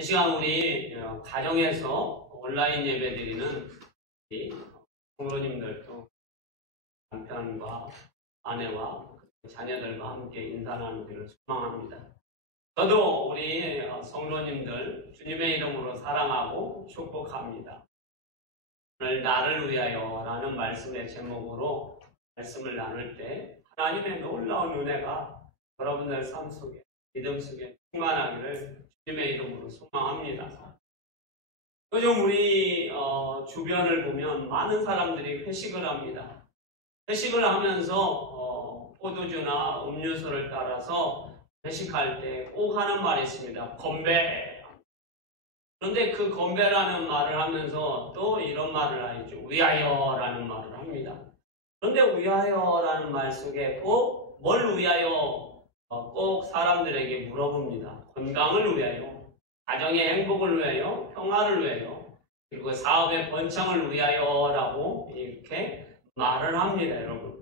이 시간 우리 가정에서 온라인 예배 드리는 우리 성도님들도 남편과 아내와 자녀들과 함께 인사 나누기를 소망합니다. 저도 우리 성도님들 주님의 이름으로 사랑하고 축복합니다. 오늘 나를 위하여 라는 말씀의 제목으로 말씀을 나눌 때 하나님의 놀라운 은혜가 여러분들 삶 속에 믿음 속에 충만하기를 주님의 이름으로 소망합니다. 요즘 우리 주변을 보면 많은 사람들이 회식을 합니다. 회식을 하면서 포도주나 음료수를 따라서 회식할 때 꼭 하는 말이 있습니다. 건배. 그런데 그 건배라는 말을 하면서 또 이런 말을 하죠. 위하여라는 말을 합니다. 그런데 위하여라는 말 속에 꼭 뭘 위하여 꼭 사람들에게 물어봅니다. 건강을 위하여, 가정의 행복을 위하여, 평화를 위하여, 그리고 사업의 번창을 위하여라고 이렇게 말을 합니다, 여러분.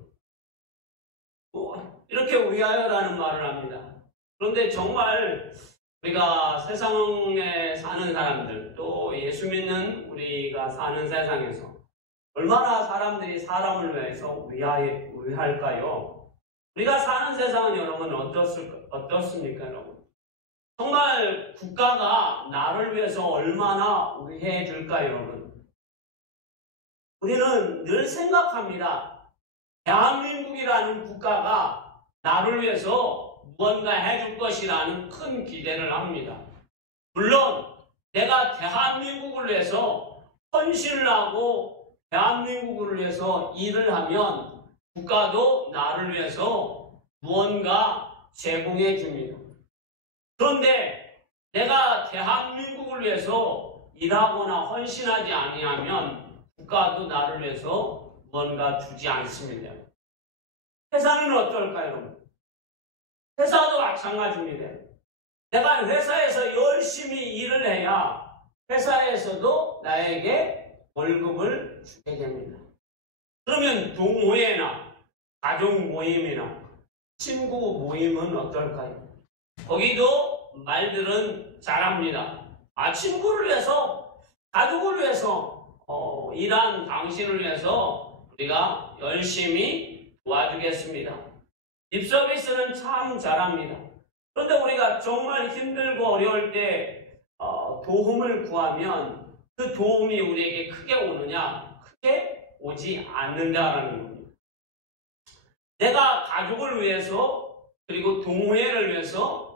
이렇게 위하여라는 말을 합니다. 그런데 정말 우리가 세상에 사는 사람들, 또 예수 믿는 우리가 사는 세상에서 얼마나 사람들이 사람을 위해서 위할까요? 우리가 사는 세상은 여러분 어떻습니까, 여러분? 정말 국가가 나를 위해서 얼마나 위해 줄까요, 여러분? 우리는 늘 생각합니다. 대한민국이라는 국가가 나를 위해서 무언가 해줄 것이라는 큰 기대를 합니다. 물론 내가 대한민국을 위해서 헌신을 하고 대한민국을 위해서 일을 하면 국가도 나를 위해서 무언가 제공해 줍니다. 그런데 내가 대한민국을 위해서 일하거나 헌신하지 아니하면 국가도 나를 위해서 무언가 주지 않습니다. 회사는 어떨까요? 회사도 마찬가지입니다. 내가 회사에서 열심히 일을 해야 회사에서도 나에게 월급을 주게 됩니다. 그러면 동호회나 가족 모임이나 친구 모임은 어떨까요? 거기도 말들은 잘합니다. 친구를 위해서, 가족을 위해서, 일한 당신을 위해서 우리가 열심히 도와주겠습니다. 립서비스는 참 잘합니다. 그런데 우리가 정말 힘들고 어려울 때 도움을 구하면 그 도움이 우리에게 크게 오느냐? 크게 오지 않는다라는 겁니다. 내가 가족을 위해서, 그리고 동호회를 위해서,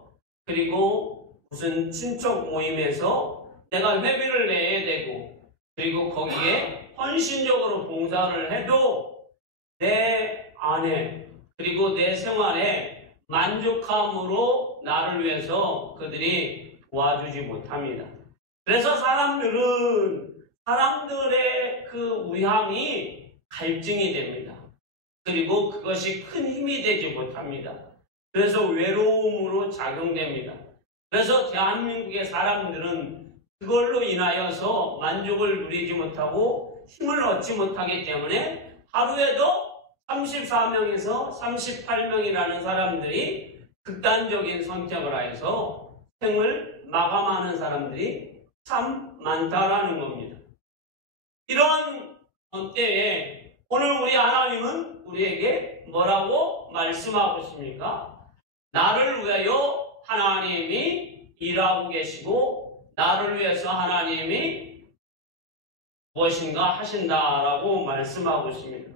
그리고 무슨 친척 모임에서 내가 회비를 내야 되고, 그리고 거기에 헌신적으로 봉사를 해도 내 안에, 그리고 내 생활에 만족함으로 나를 위해서 그들이 도와주지 못합니다. 그래서 사람들의 그 위함이 갈증이 됩니다. 그리고 그것이 큰 힘이 되지 못합니다. 그래서 외로움으로 작용됩니다. 그래서 대한민국의 사람들은 그걸로 인하여서 만족을 누리지 못하고 힘을 얻지 못하기 때문에 하루에도 34명에서 38명이라는 사람들이 극단적인 선택을 하여서 생을 마감하는 사람들이 참 많다라는 겁니다. 이런 때에 오늘 우리 하나님은 우리에게 뭐라고 말씀하고 있습니까? 나를 위하여 하나님이 일하고 계시고 나를 위해서 하나님이 무엇인가 하신다라고 말씀하고 있습니다.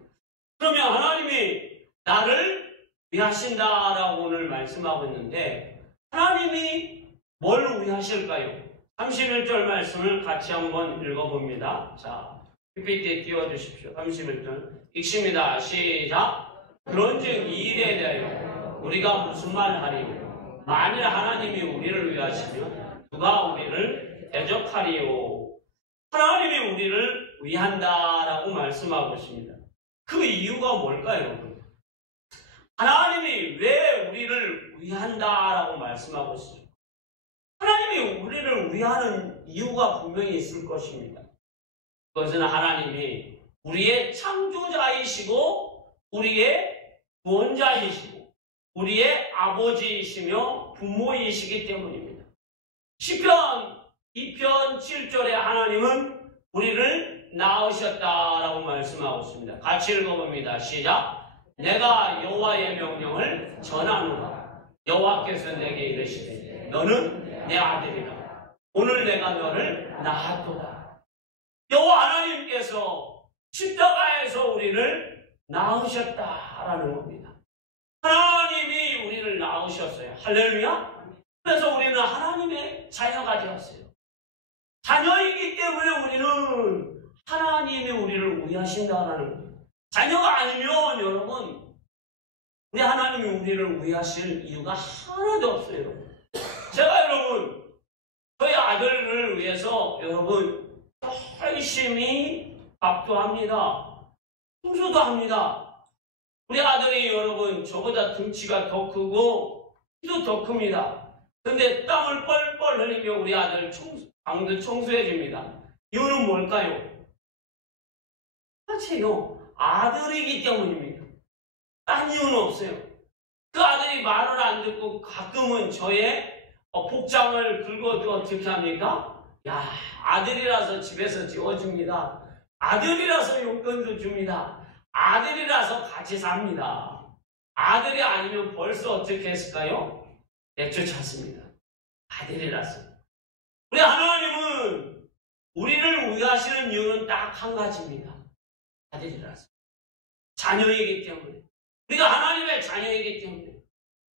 그러면 하나님이 나를 위하신다라고 오늘 말씀하고 있는데 하나님이 뭘 위하실까요? 31절 말씀을 같이 한번 읽어봅니다. 자, PPT에 띄워주십시오. 31절 읽습니다. 시작. 그런즉 이 일에 대하여 우리가 무슨 말 하리요? 만일 하나님이 우리를 위하시면 누가 우리를 대적하리요? 하나님이 우리를 위한다라고 말씀하고 있습니다. 그 이유가 뭘까요? 하나님이 왜 우리를 위한다라고 말씀하고 있습니까? 하나님이 우리를 위하는 이유가 분명히 있을 것입니다. 그것은 하나님이 우리의 창조자이시고 우리의 구원자이시고 우리의 아버지이시며 부모이시기 때문입니다. 시편 2편 7절에 하나님은 우리를 낳으셨다라고 말씀하고 있습니다. 같이 읽어봅니다. 시작. 내가 여호와의 명령을 전하노라. 여호와께서 내게 이르시되 너는 내 아들이라. 오늘 내가 너를 낳았도다. 여호와 하나님께서 십자가에서 우리를 낳으셨다라는 겁니다. 하나님이 우리를 낳으셨어요. 할렐루야. 그래서 우리는 하나님의 자녀가 되었어요. 자녀이기 때문에 우리는 하나님이 우리를 위하신다라는 거예요. 자녀가 아니면 여러분, 우리 하나님이 우리를 위하실 이유가 하나도 없어요. 제가 여러분, 저희 아들을 위해서 여러분 열심히 밥도 합니다. 청소도 합니다. 우리 아들이 여러분 저보다 등치가 더 크고 키도 더 큽니다. 근데 땀을 뻘뻘 흘리며 우리 아들 방도 청소해 줍니다. 이유는 뭘까요? 사실요, 아들이기 때문입니다. 딴 이유는 없어요. 그 아들이 말을 안 듣고 가끔은 저의 복장을 긁어도 어떻게 합니까? 야, 아들이라서 집에서 지워줍니다. 아들이라서 용돈도 줍니다. 아들이라서 같이 삽니다. 아들이 아니면 벌써 어떻게 했을까요? 내쫓았습니다. 아들이라서. 우리 하나님은 우리를 위하시는 이유는 딱 한 가지입니다. 아들이라서. 자녀이기 때문에. 우리가 하나님의 자녀이기 때문에.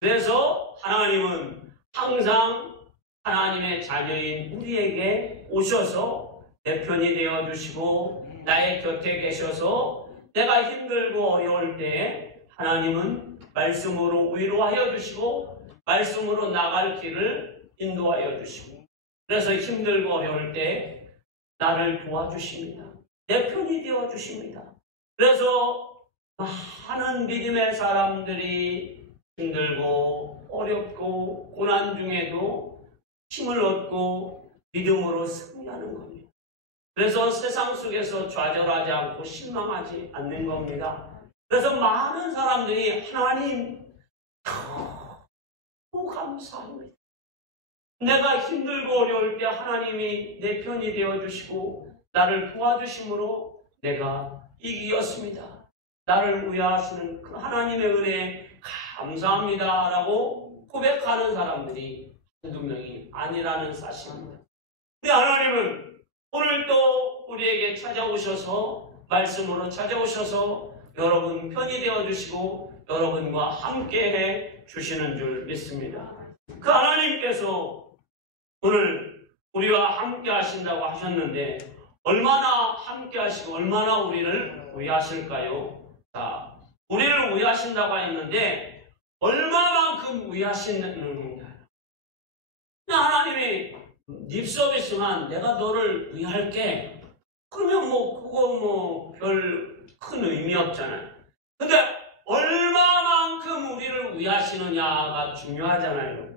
그래서 하나님은 항상 하나님의 자녀인 우리에게 오셔서 내 편이 되어주시고 나의 곁에 계셔서 내가 힘들고 어려울 때 하나님은 말씀으로 위로하여 주시고 말씀으로 나갈 길을 인도하여 주시고 그래서 힘들고 어려울 때 나를 도와주십니다. 내 편이 되어주십니다. 그래서 많은 믿음의 사람들이 힘들고 어렵고 고난 중에도 힘을 얻고 믿음으로 승리하는 겁니다. 그래서 세상 속에서 좌절하지 않고 실망하지 않는 겁니다. 그래서 많은 사람들이 하나님 너무 감사합니다. 내가 힘들고 어려울 때 하나님이 내 편이 되어주시고 나를 도와주심으로 내가 이기었습니다. 나를 위하시는 그 하나님의 은혜에 감사합니다 라고 고백하는 사람들이 한두 명이 아니라는 사실입니다. 우리 하나님은 오늘도 우리에게 찾아오셔서 말씀으로 찾아오셔서 여러분 편이 되어주시고 여러분과 함께해 주시는 줄 믿습니다. 그 하나님께서 오늘 우리와 함께 하신다고 하셨는데 얼마나 함께 하시고 얼마나 우리를 위하실까요? 자, 우리를 위하신다고 했는데 얼마만큼 위하시는가? 하나님이 립서비스만 내가 너를 위할게. 그러면 그거 별 큰 의미 없잖아요. 근데 얼마만큼 우리를 위하시느냐가 중요하잖아요.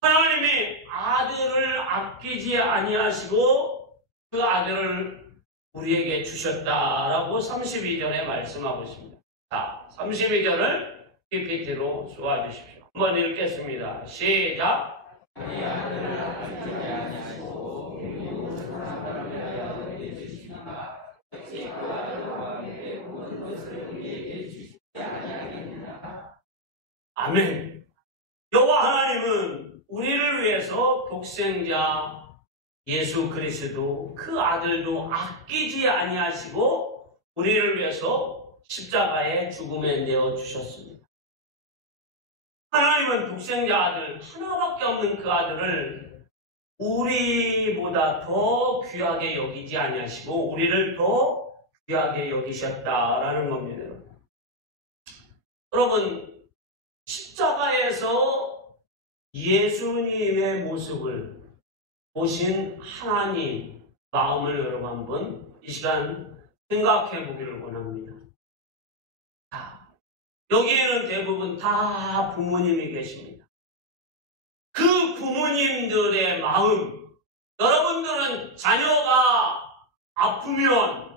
하나님이 아들을 아끼지 아니하시고 그 아들을 우리에게 주셨다라고 32절에 말씀하고 있습니다. 자, 32절을 PPT로 쏘아주십시오. 한번 읽겠습니다. 시작. 이 아들을 아끼지 아니하시고 우리 사랑을 위하여 우리에게 주시니까 그 아들과 함께 모든 것을 우리에게 주시지 아니하겠느냐. 아멘. 여호와 하나님은 우리를 위해서 독생자 예수 그리스도 그 아들도 아끼지 아니하시고 우리를 위해서 십자가의 죽음에 내어 주셨습니다. 하나님은 독생자 아들 하나밖에 없는 그 아들을 우리보다 더 귀하게 여기지 아니하시고 우리를 더 귀하게 여기셨다라는 겁니다. 여러분, 십자가에서 예수님의 모습을 보신 하나님 마음을 여러분 한번 이 시간 생각해 보기를 원합니다. 여기에는 대부분 다 부모님이 계십니다. 그 부모님들의 마음, 여러분들은 자녀가 아프면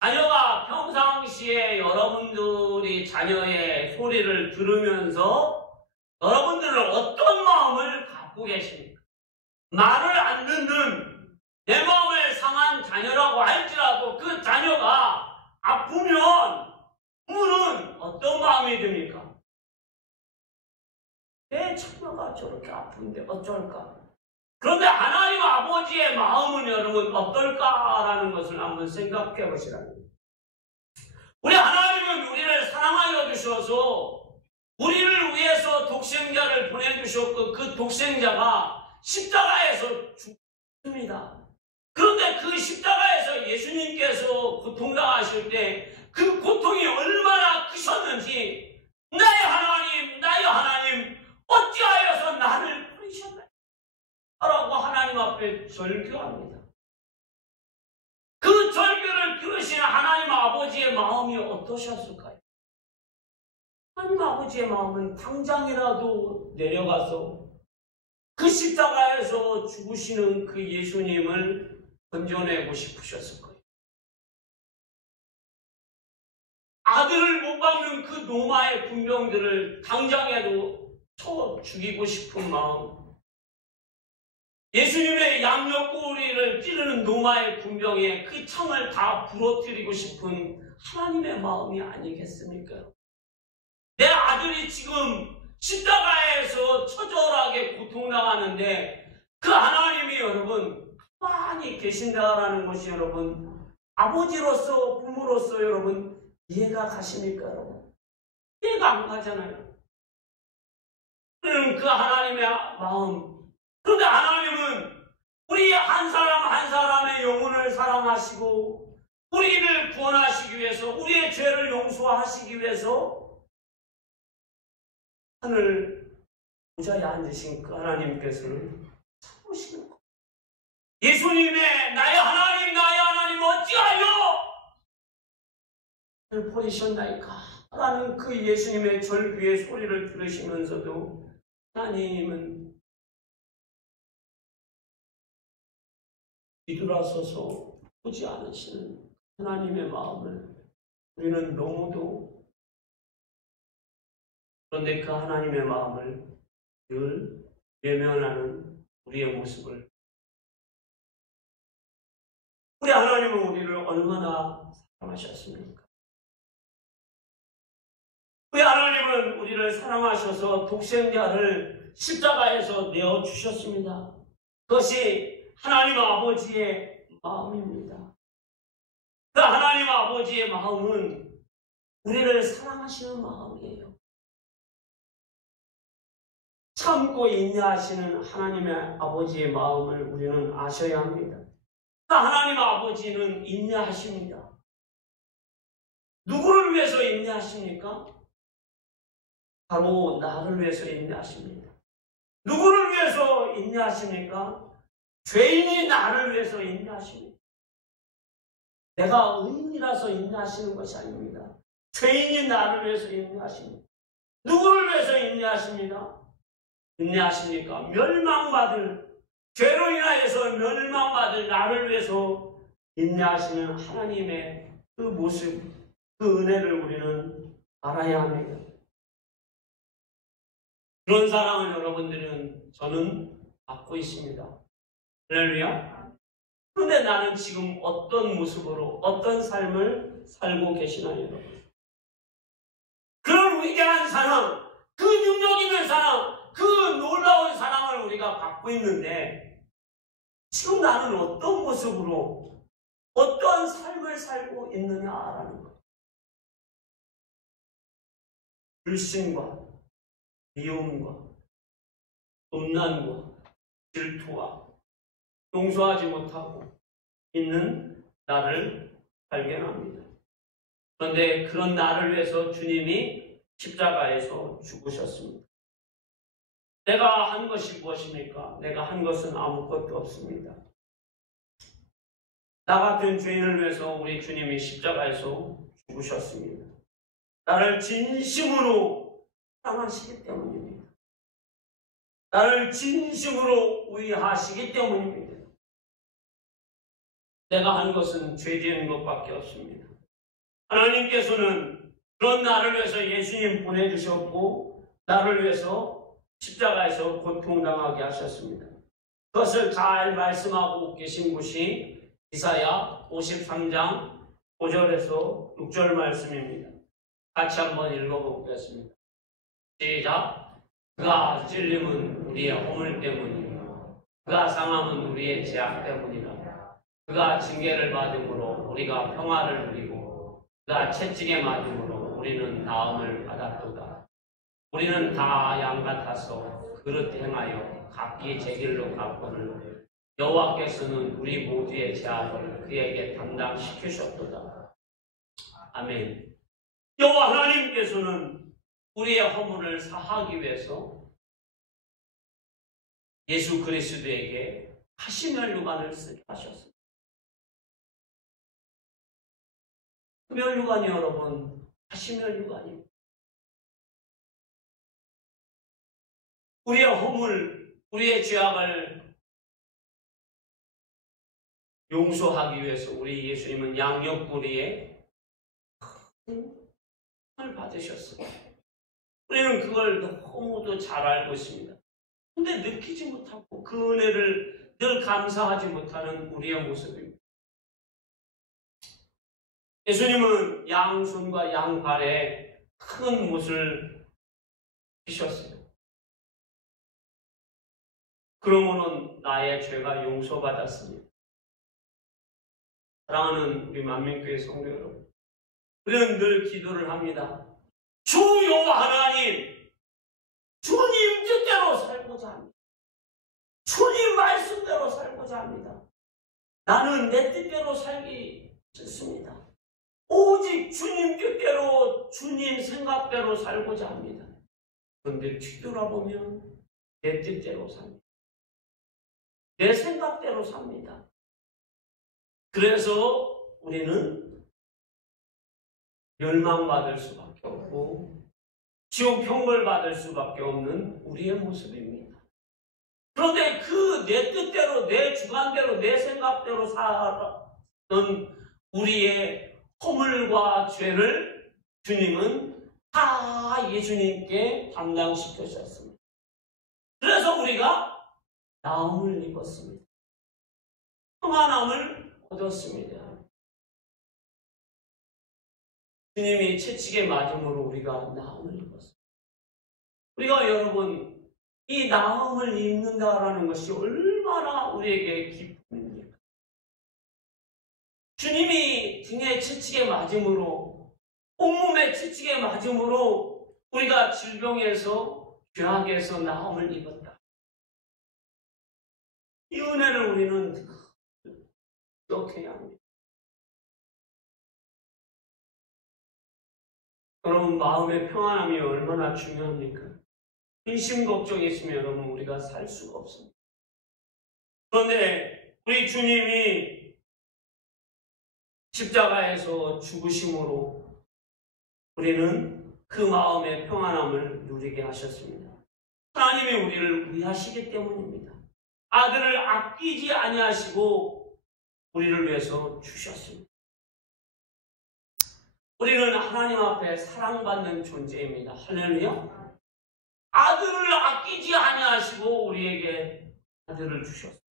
자녀가 평상시에 여러분들이 자녀의 소리를 들으면서 여러분들은 어떤 마음을 갖고 계십니까? 말을 안 듣는 내 마음을 상한 자녀라고 할지라도 그 자녀가 아프면 부모는 어떤 마음이 듭니까? 내 자녀가 저렇게 아픈데 어쩔까? 그런데 하나님 아버지의 마음은 여러분 어떨까라는 것을 한번 생각해 보시라는 거예요. 우리 하나님은 우리를 사랑하여 주셔서 우리를 위해서 독생자를 보내주셨고 그 독생자가 십자가에서 죽습니다. 그런데 그 십자가에서 예수님께서 고통당하실 때 그 고통이 얼마나 크셨는지 나의 하나님 어찌하여서 나를 버리셨나요? 라고 하나님 앞에 절규합니다. 그 절규를 들으신 하나님 아버지의 마음이 어떠셨을까요? 하나님 아버지의 마음은 당장이라도 내려가서 그 십자가에서 죽으시는 그 예수님을 건져내고 싶으셨을 거예요. 아들을 못 박는 그 노마의 군병들을 당장에도 쳐 죽이고 싶은 마음, 예수님의 양옆구리를 찌르는 노마의 군병에 그 창을 다 부러뜨리고 싶은 하나님의 마음이 아니겠습니까? 내 아들이 지금 십자가에서 처절하게 고통당하는데 그 하나님이 여러분 가만히 계신다라는 것이 여러분 아버지로서 부모로서 여러분 이해가 가십니까 여러분? 이해가 안 가잖아요. 그 하나님의 마음. 그런데 하나님은 우리 한 사람 한 사람의 영혼을 사랑하시고 우리를 구원하시기 위해서 우리의 죄를 용서하시기 위해서 하늘 보좌에 앉으신 그 하나님께서는 참으시는 거예요. 예수님의 나의 하나님 어찌하여 나를 버리셨나이까? 라는 그 예수님의 절규의 소리를 들으시면서도 하나님은 뒤돌아서서 보지 않으시는 하나님의 마음을 우리는 너무도 그런데 그 하나님의 마음을 늘 외면하는 우리의 모습을 우리 하나님은 우리를 얼마나 사랑하셨습니까? 우리 하나님은 우리를 사랑하셔서 독생자를 십자가에서 내어주셨습니다. 그것이 하나님 아버지의 마음입니다. 그 하나님 아버지의 마음은 우리를 사랑하시는 마음이에요. 참고 인내하시는 하나님의 아버지의 마음을 우리는 아셔야 합니다. 그 하나님 아버지는 인내하십니다. 누구를 위해서 인내하십니까? 바로 나를 위해서 인내하십니다. 누구를 위해서 인내하십니까? 죄인이 나를 위해서 인내하십니다. 내가 의인이라서 인내하시는 것이 아닙니다. 죄인이 나를 위해서 인내하십니다. 누구를 위해서 인내하십니다? 인내하십니까? 멸망받을, 죄로 인하여서 멸망받을 나를 위해서 인내하시는 하나님의 그 모습, 그 은혜를 우리는 알아야 합니다. 그런 사랑을 여러분들은 저는 받고 있습니다. 할렐루야. 그런데 나는 지금 어떤 모습으로 어떤 삶을 살고 계시나요, 여러분? 그런 위대한 사랑, 그 능력 있는 사랑, 그 놀라운 사랑을 우리가 받고 있는데 지금 나는 어떤 모습으로 어떤 삶을 살고 있느냐라는 것. 불신과 미움과 음란과 질투와 용서하지 못하고 있는 나를 발견합니다. 그런데 그런 나를 위해서 주님이 십자가에서 죽으셨습니다. 내가 한 것이 무엇입니까? 내가 한 것은 아무것도 없습니다. 나 같은 죄인을 위해서 우리 주님이 십자가에서 죽으셨습니다. 나를 진심으로 사랑하시기 때문입니다. 나를 진심으로 위하시기 때문입니다. 내가 한 것은 죄 지은 것밖에 없습니다. 하나님께서는 그런 나를 위해서 예수님 보내주셨고 나를 위해서 십자가에서 고통당하게 하셨습니다. 그것을 잘 말씀하고 계신 곳이 이사야 53장 5절에서 6절 말씀입니다. 같이 한번 읽어보겠습니다. 시작. 그가 찔림은 우리의 허물 때문이요 그가 상함은 우리의 죄악 때문이라. 그가 징계를 받음으로 우리가 평화를 누리고 그가 채찍에 맞음으로 우리는 나음을 받았도다. 우리는 다 양 같아서 그릇 행하여 각기 제 길로 갔거늘 여호와께서는 우리 모두의 죄악을 그에게 담당시키셨도다. 아멘. 여호와 하나님께서는 우리의 허물을 사하기 위해서 예수 그리스도에게 가시면류관을 쓰게 하셨습니다. 면류관이 여러분, 가시면류관입니다. 우리의 허물, 우리의 죄악을 용서하기 위해서 우리 예수님은 양옆구리에 큰 상을 받으셨어요. 우리는 그걸 너무도 잘 알고 있습니다. 근데 느끼지 못하고 그 은혜를 늘 감사하지 못하는 우리의 모습입니다. 예수님은 양손과 양발에 큰 못을 피셨어요. 그러므로 나의 죄가 용서받았습니다. 사랑하는 우리 만민교회 성도 여러분, 우리는 늘 기도를 합니다. 주 여호와 하나님, 주님 뜻대로 살고자 합니다. 주님 말씀대로 살고자 합니다. 나는 내 뜻대로 살기 싫습니다. 오직 주님 뜻대로, 주님 생각대로 살고자 합니다. 그런데 뒤돌아보면 내 뜻대로 삽니다. 내 생각대로 삽니다. 그래서 우리는 멸망받을 수밖에 없고 지옥 형벌 받을 수밖에 없는 우리의 모습입니다. 그런데 그 내 뜻대로, 내 주관대로, 내 생각대로 살았던 우리의 허물과 죄를 주님은 다 예수님께 담당시켜주셨습니다. 그래서 우리가 나음을 입었습니다. 평안함을 얻었습니다. 주님이 채찍에 맞음으로 우리가 나음을 입었습니다. 우리가 여러분 이 나음을 입는다라는 것이 얼마나 우리에게 기쁨입니까? 주님이 등에 채찍에 맞음으로, 온몸에 채찍에 맞음으로 우리가 질병에서, 죄악에서 나음을 입었다. 이 은혜를 우리는 기억해야 합니다. 여러분, 마음의 평안함이 얼마나 중요합니까? 근심 걱정이 있으면 여러분 우리가 살 수가 없습니다. 그런데 우리 주님이 십자가에서 죽으심으로 우리는 그 마음의 평안함을 누리게 하셨습니다. 하나님이 우리를 위하시기 때문입니다. 아들을 아끼지 아니하시고 우리를 위해서 주셨습니다. 우리는 하나님 앞에 사랑받는 존재입니다. 할렐루야. 아들을 아끼지 아니하시고 우리에게 아들을 주셨습니다.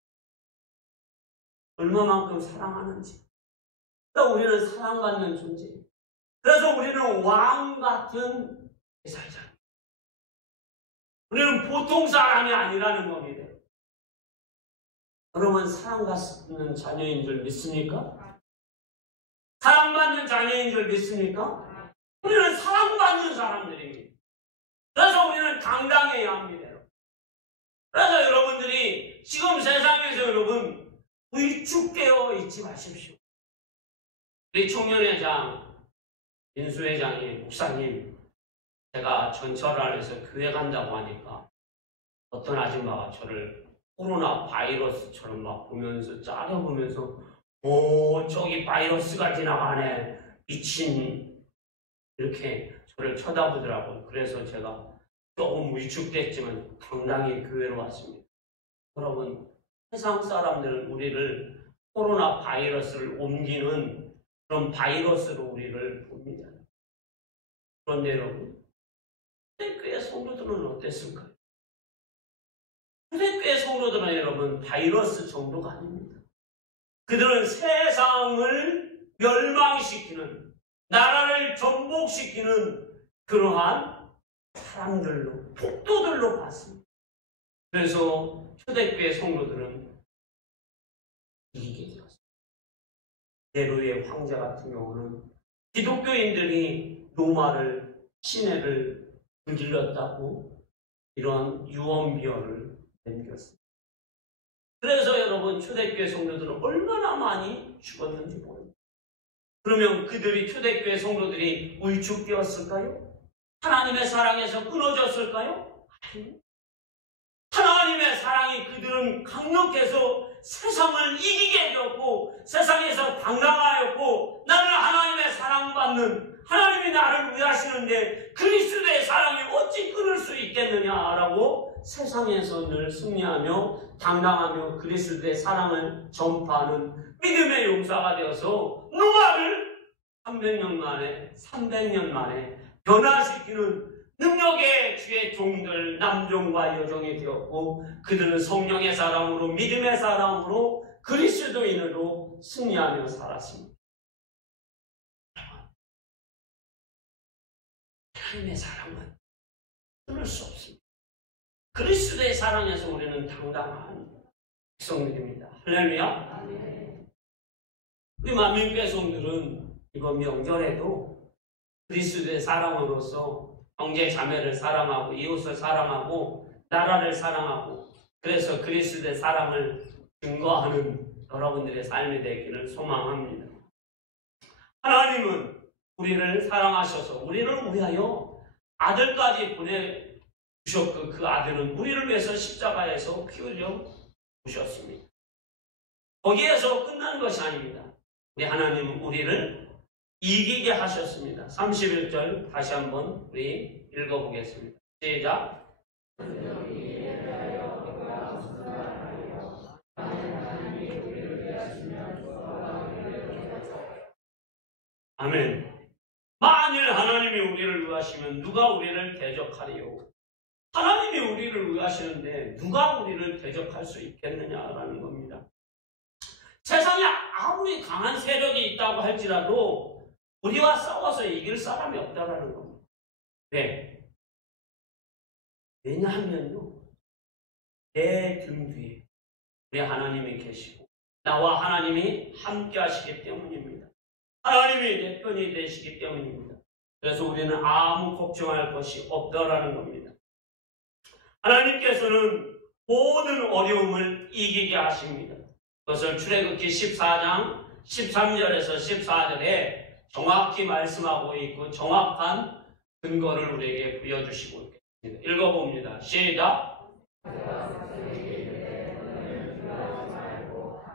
얼마만큼 사랑하는지. 우리는 사랑받는 존재입니다. 그래서 우리는 왕 같은 제사장. 우리는 보통 사람이 아니라는 겁니다. 여러분, 사랑받는 자녀인 줄 믿습니까? 사랑받는 자녀인 줄 믿습니까? 우리는 사랑받는 사람들입니다. 그래서 우리는 당당해야 합니다. 그래서 여러분들이 지금 세상에서 여러분 위축되어 있지 마십시오. 우리 청년회장, 인수회장이 목사님, 제가 전철 안에서 교회 간다고 하니까 어떤 아줌마가 저를 코로나 바이러스처럼 막 보면서 짜려보면서 저기 바이러스가 지나가네 미친 이렇게 저를 쳐다보더라고요. 그래서 제가 조금 위축됐지만 당당히 교회로 왔습니다. 여러분, 세상 사람들은 우리를 코로나 바이러스를 옮기는 그런 바이러스로 우리를 봅니다. 그런데 여러분, 교회 성도들은 어땠을까요? 초대교회 성도들은 여러분 바이러스 정도가 아닙니다. 그들은 세상을 멸망시키는, 나라를 전복시키는 그러한 사람들로, 폭도들로 봤습니다. 그래서 초대교회 성도들은 이기게 되었습니다. 네로의 황제 같은 경우는 기독교인들이 로마를, 시내를 불질렀다고 이런 유언비어를 남겼습니다. 그래서 여러분 초대교회 성도들은 얼마나 많이 죽었는지 모릅니다. 그러면 그들이, 초대교회 성도들이 위축되었을까요? 하나님의 사랑에서 끊어졌을까요? 아닙니다. 하나님의 사랑이 그들은 강력해서 세상을 이기게 되었고, 세상에서 당당하였고, 나는 하나님의 사랑받는, 하나님이 나를 위하시는데 그리스도의 사랑이 어찌 끊을 수 있겠느냐라고 세상에서 늘 승리하며 당당하며 그리스도의 사랑을 전파하는 믿음의 용사가 되어서 노아를 300년 만에 변화시키는 능력의 주의 종들, 남종과 여종이 되었고, 그들은 성령의 사랑으로, 믿음의 사랑으로, 그리스도인으로 승리하며 살았습니다. 하나님의 사랑은 끊을 수 없습니다. 그리스도의 사랑에서 우리는 당당한 백성들입니다. 할렐루야. 우리 만민교회 성들은 이번 명절에도 그리스도의 사랑으로서 형제 자매를 사랑하고 이웃을 사랑하고 나라를 사랑하고, 그래서 그리스도의 사랑을 증거하는 여러분들의 삶이 되기를 소망합니다. 하나님은 우리를 사랑하셔서 우리를 위하여 아들까지 보내주셨고, 그 아들은 우리를 위해서 십자가에서 피 흘려 주셨습니다. 거기에서 끝나는 것이 아닙니다. 우리 하나님은 우리를 이기게 하셨습니다. 31절 다시 한번 우리 읽어보겠습니다. 시작. 아멘. 만일 하나님이 우리를 위하시면 누가 우리를 대적하리요? 하나님이 우리를 위하시는데 누가 우리를 대적할 수 있겠느냐라는 겁니다. 세상에 아무리 강한 세력이 있다고 할지라도 우리와 싸워서 이길 사람이 없다라는 겁니다. 네. 왜냐하면요, 내 등 뒤에 우리 하나님이 계시고 나와 하나님이 함께 하시기 때문입니다. 하나님이 내 편이 되시기 때문입니다. 그래서 우리는 아무 걱정할 것이 없다라는 겁니다. 하나님께서는 모든 어려움을 이기게 하십니다. 그것을 출애굽기 14장 13절에서 14절에 정확히 말씀하고 있고 정확한 근거를 우리에게 부여주시고 있습니다. 읽어봅니다. 시작.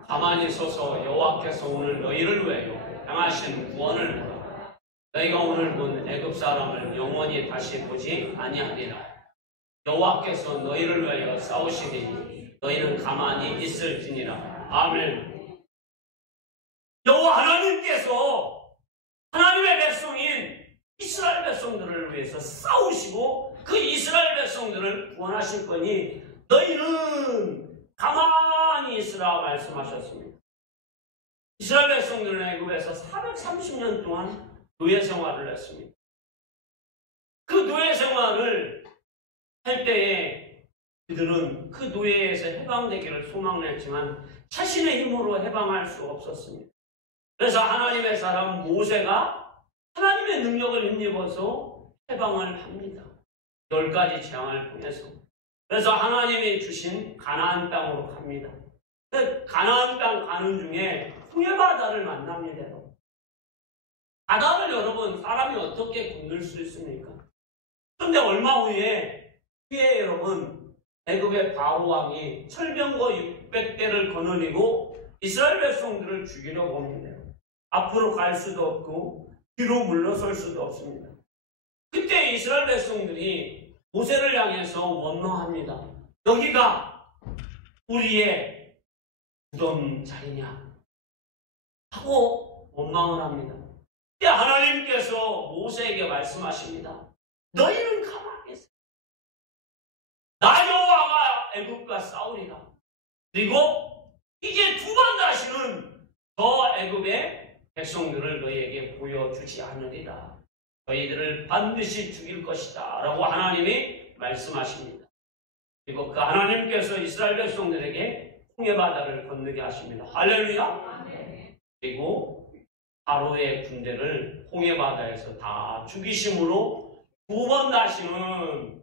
가만히 서서 여호와께서 오늘 너희를 위하여 행하신 구원을 보라. 너희가 오늘 본 애굽 사람을 영원히 다시 보지 아니하리라. 여호와께서 너희를 위하여 싸우시니 너희는 가만히 있을지니라. 아멘. 여호와 하나님께서 하나님의 백성인 이스라엘 백성들을 위해서 싸우시고 그 이스라엘 백성들을 구원하실 거니 너희는 가만히 있으라 말씀하셨습니다. 이스라엘 백성들은 애굽에서 430년 동안 노예 생활을 했습니다. 그 노예 생활을 할 때에 그들은 그 노예에서 해방되기를 소망했지만 자신의 힘으로 해방할 수 없었습니다. 그래서 하나님의 사람 모세가 하나님의 능력을 힘입어서 해방을 합니다. 10가지 재앙을 통해서. 그래서 하나님이 주신 가나안 땅으로 갑니다. 그 가나안 땅 가는 중에 홍해바다를 만납니다. 바다를 여러분 사람이 어떻게 건널 수 있습니까? 그런데 얼마 후에 여러분 애굽의 바로 왕이 철병거 600대를 거느리고 이스라엘 백성들을 죽이려고 합니다. 앞으로 갈 수도 없고 뒤로 물러설 수도 없습니다. 그때 이스라엘 백성들이 모세를 향해서 원망합니다. 여기가 우리의 무덤 자리냐 하고 원망을 합니다. 하나님께서 모세에게 말씀하십니다. 너희는 가만히 있어. 나 여호와가 내가 애굽과 싸우리라. 그리고 이제 두 번 다시는 더 애굽의 백성들을 너희에게 보여주지 않으리라. 너희들을 반드시 죽일 것이다 라고 하나님이 말씀하십니다. 그리고 그 하나님께서 이스라엘 백성들에게 홍해바다를 건너게 하십니다. 할렐루야. 그리고 바로의 군대를 홍해바다에서 다 죽이심으로 두 번 다시는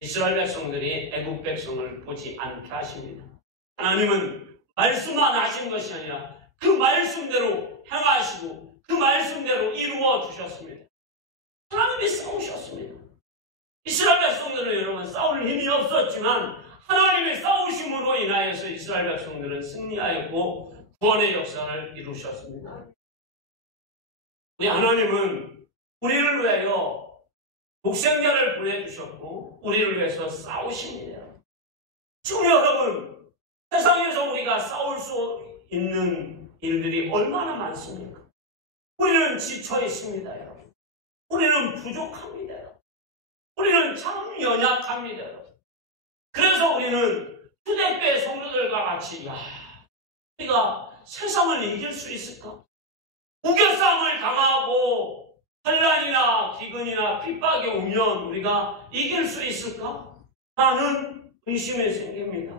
이스라엘 백성들이 애굽 백성을 보지 않게 하십니다. 하나님은 말씀만 하신 것이 아니라 그 말씀대로 행하시고 그 말씀대로 이루어 주셨습니다. 하나님이 싸우셨습니다. 이스라엘 백성들은 여러분 싸울 힘이 없었지만 하나님의 싸우심으로 인하여서 이스라엘 백성들은 승리하였고 구원의 역사를 이루셨습니다. 우리 하나님은 우리를 위하여 독생자를 보내주셨고 우리를 위해서 싸우십니다. 지금 여러분 세상에서 우리가 싸울 수 있는 일들이 얼마나 많습니까? 우리는 지쳐 있습니다, 여러분. 우리는 부족합니다. 우리는 참 연약합니다. 그래서 우리는 초대교회 성도들과 같이 우리가 세상을 이길 수 있을까? 우겨싸움을 당하고 환난이나 기근이나 핍박이 오면 우리가 이길 수 있을까? 라는 의심이 생깁니다.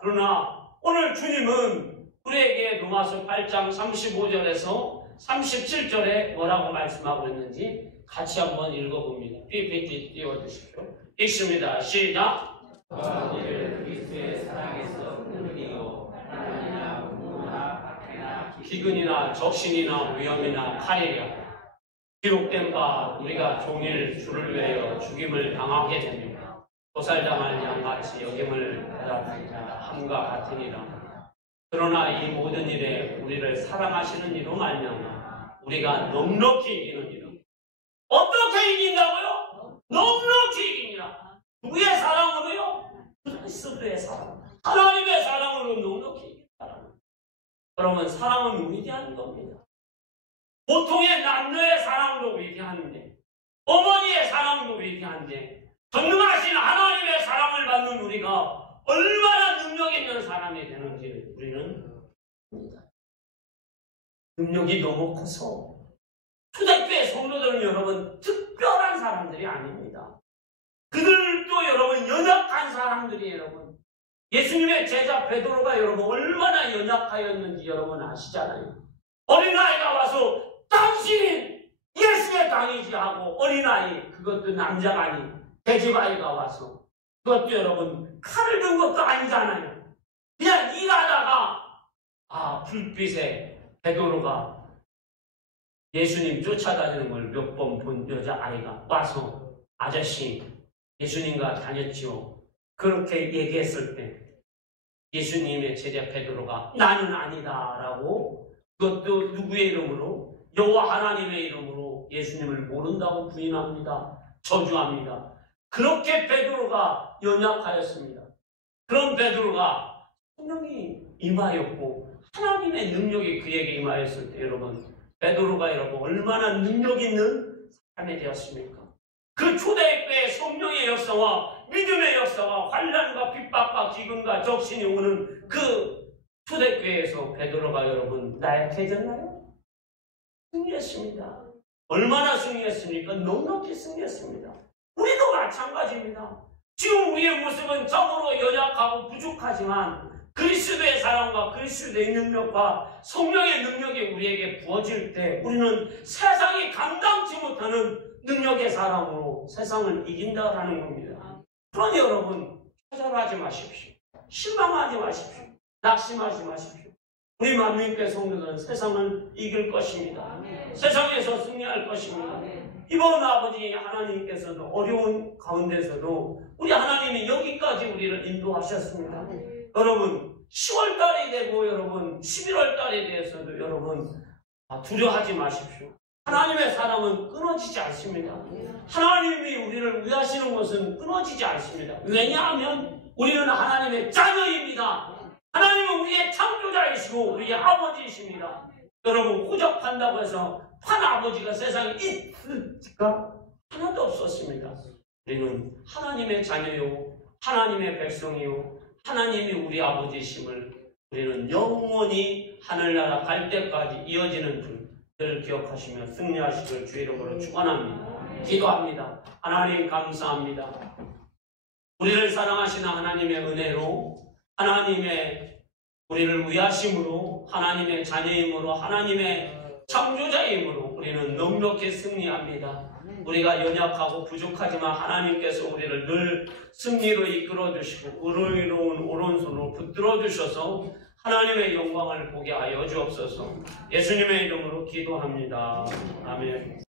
그러나 오늘 주님은 우리에게 로마서 8장 35절에서 37절에 뭐라고 말씀하고 있는지 같이 한번 읽어봅니다. PPT 띄워주십시오. 읽습니다. 시작. 너희를 그리스도의 사랑에서 끊으리요 환난이나 공고나 박해나 기근이나 적신이나 위험이나 칼이랴 기록된 바 우리가 종일 주를 위하여 죽임을 당하게 됩니다. 도살당할 양같이 여김을 받아들인 자 함과 같으니라. 그러나 이 모든 일에 우리를 사랑하시는 이로 말미암아 우리가 넉넉히 이기느니라. 어떻게 이긴다고요? 넉넉히 이기니라. 누구의 사랑으로요? 그리스도의 사랑. 하나님의 사랑으로 넉넉히 이긴다. 그러면 사랑은 위대한 겁니다. 보통의 남녀의 사랑도 위대한데 어머니의 사랑도 위대한데 전능하신 하나님의 사랑을 받는 우리가 얼마나 능력 있는 사람이 되는지 우리는 압니다. 능력이 너무 커서 초대교회 성도들은 여러분 특별한 사람들이 아닙니다. 그들도 여러분 연약한 사람들이 여러분 예수님의 제자 베드로가 여러분 얼마나 연약하였는지 여러분 아시잖아요. 어린아이가 와서 당신이 예수의 당이지 하고 어린아이 그것도 남자가 아닌 계집아이가 와서 그것도 여러분 칼을 든 것도 아니잖아요. 그냥 일하다가 불빛에 베드로가 예수님 쫓아다니는 걸 몇 번 본 여자아이가 와서 아저씨 예수님과 다녔지요. 그렇게 얘기했을 때 예수님의 제자 베드로가 나는 아니다 라고 그것도 누구의 이름으로? 여호와 하나님의 이름으로 예수님을 모른다고 부인합니다. 저주합니다. 그렇게 베드로가 연약하였습니다. 그런 베드로가 성령이 임하였고 하나님의 능력이 그에게 임하였을 때 여러분 베드로가 여러분 얼마나 능력 있는 사람이 되었습니까? 그 초대교회의 성령의 역사와 믿음의 역사와 환난과 핍박과 기근과 적신이 오는 그 초대교회에서 베드로가 여러분 나약해졌나요? 승리했습니다. 얼마나 승리했습니까? 넉넉히 승리했습니다. 우리도 마찬가지입니다. 지금 우리의 모습은 참으로 연약하고 부족하지만 그리스도의 사랑과 그리스도의 능력과 성령의 능력이 우리에게 부어질 때 우리는 세상이 감당치 못하는 능력의 사람으로 세상을 이긴다라는 겁니다. 그러니 여러분 좌절하지 마십시오. 실망하지 마십시오. 낙심하지 마십시오. 우리 만민교회 성도들은 세상을 이길 것입니다. 세상에서 승리할 것입니다. 이번 아버지 하나님께서도 어려운 가운데서도 우리 하나님이 여기까지 우리를 인도하셨습니다. 여러분 10월달이 되고 여러분 11월달에 대해서도 여러분 두려워하지 마십시오. 하나님의 사랑은 끊어지지 않습니다. 하나님이 우리를 위하시는 것은 끊어지지 않습니다. 왜냐하면 우리는 하나님의 자녀입니다. 하나님은 우리의 창조자이시고 우리의 아버지이십니다. 여러분 호적한다고 해서 판 아버지가 세상에 있을까? 하나도 없었습니다. 우리는 하나님의 자녀요 하나님의 백성이요 하나님이 우리 아버지심을 우리는 영원히 하늘나라 갈 때까지 이어지는 줄 기억하시며 승리하시길 주 이름으로 축원합니다. 기도합니다. 하나님 감사합니다. 우리를 사랑하시는 하나님의 은혜로 하나님의 우리를 위하심으로 하나님의 자녀임으로 하나님의 창조자임으로 우리는 넉넉히 승리합니다. 우리가 연약하고 부족하지만 하나님께서 우리를 늘 승리로 이끌어 주시고 의로운 오른손으로 붙들어 주셔서 하나님의 영광을 보게 하여 주옵소서. 예수님의 이름으로 기도합니다. 아멘.